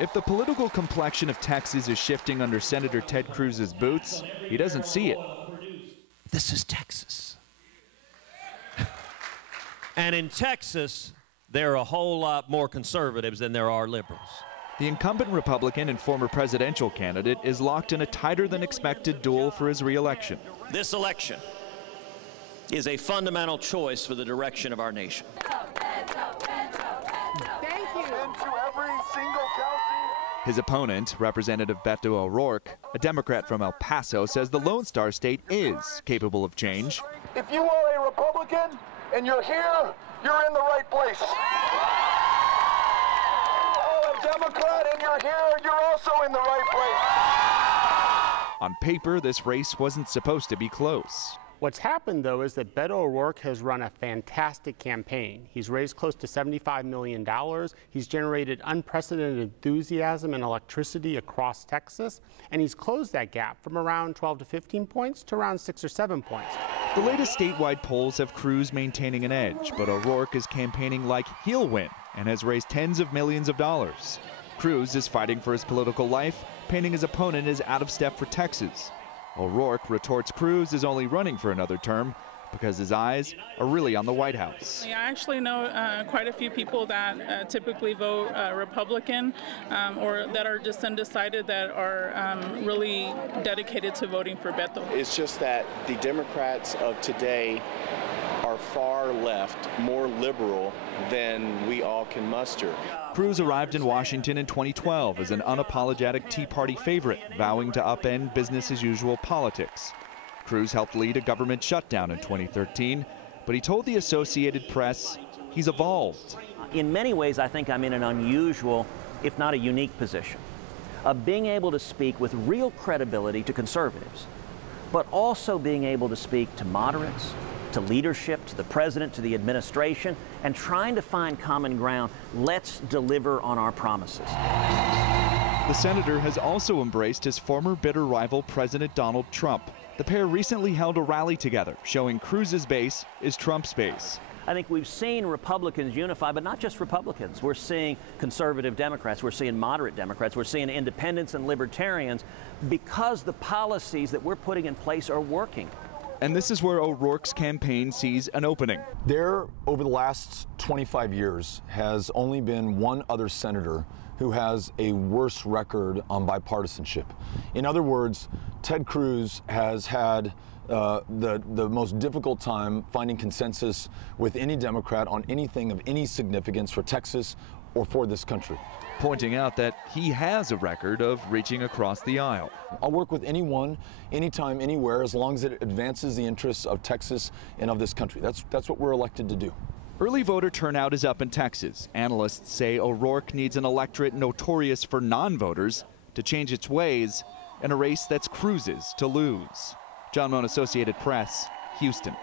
If the political complexion of Texas is shifting under Senator Ted Cruz's boots, he doesn't see it. This is Texas. And in Texas, there are a whole lot more conservatives than there are liberals. The incumbent Republican and former presidential candidate is locked in a tighter-than-expected duel for his re-election. This election is a fundamental choice for the direction of our nation. Thank you. Into every single county. His opponent, Representative Beto O'Rourke, a Democrat from El Paso, says the Lone Star State is capable of change. If you are a Republican and you're here, you're in the right place. If you are a Democrat and you're here, you're also in the right place. On paper, this race wasn't supposed to be close. What's happened, though, is that Beto O'Rourke has run a fantastic campaign. He's raised close to $75 million. He's generated unprecedented enthusiasm and electricity across Texas, and he's closed that gap from around 12 to 15 points to around 6 or 7 points. The latest statewide polls have Cruz maintaining an edge, but O'Rourke is campaigning like he'll win and has raised tens of millions of dollars. Cruz is fighting for his political life, painting his opponent as out of step for Texas. O'Rourke retorts Cruz is only running for another term because his eyes are really on the White House. I actually know quite a few people that typically vote Republican or that are just undecided, that are really dedicated to voting for Beto. It's just that the Democrats of today are far left, more liberal than we all can muster. Cruz arrived in Washington in 2012 as an unapologetic Tea Party favorite, vowing to upend business-as-usual politics. Cruz helped lead a government shutdown in 2013, but he told the Associated Press he's evolved. In many ways, I think I'm in an unusual, if not a unique position, of being able to speak with real credibility to conservatives, but also being able to speak to moderates, to leadership, to the president, to the administration, and trying to find common ground. Let's deliver on our promises. The senator has also embraced his former bitter rival, President Donald Trump. The pair recently held a rally together, showing Cruz's base is Trump's base. I think we've seen Republicans unify, but not just Republicans. We're seeing conservative Democrats, we're seeing moderate Democrats, we're seeing independents and libertarians, because the policies that we're putting in place are working. And this is where O'Rourke's campaign sees an opening. There, over the last 25 years, has only been one other senator who has a worse record on bipartisanship. In other words, Ted Cruz has had the most difficult time finding consensus with any Democrat on anything of any significance for Texas or for this country. Pointing out that he has a record of reaching across the aisle. I'll work with anyone, anytime, anywhere, as long as it advances the interests of Texas and of this country. That's what we're elected to do. Early voter turnout is up in Texas. Analysts say O'Rourke needs an electorate notorious for non-voters to change its ways in a race that's Cruz's to lose. John Moan, Associated Press, Houston.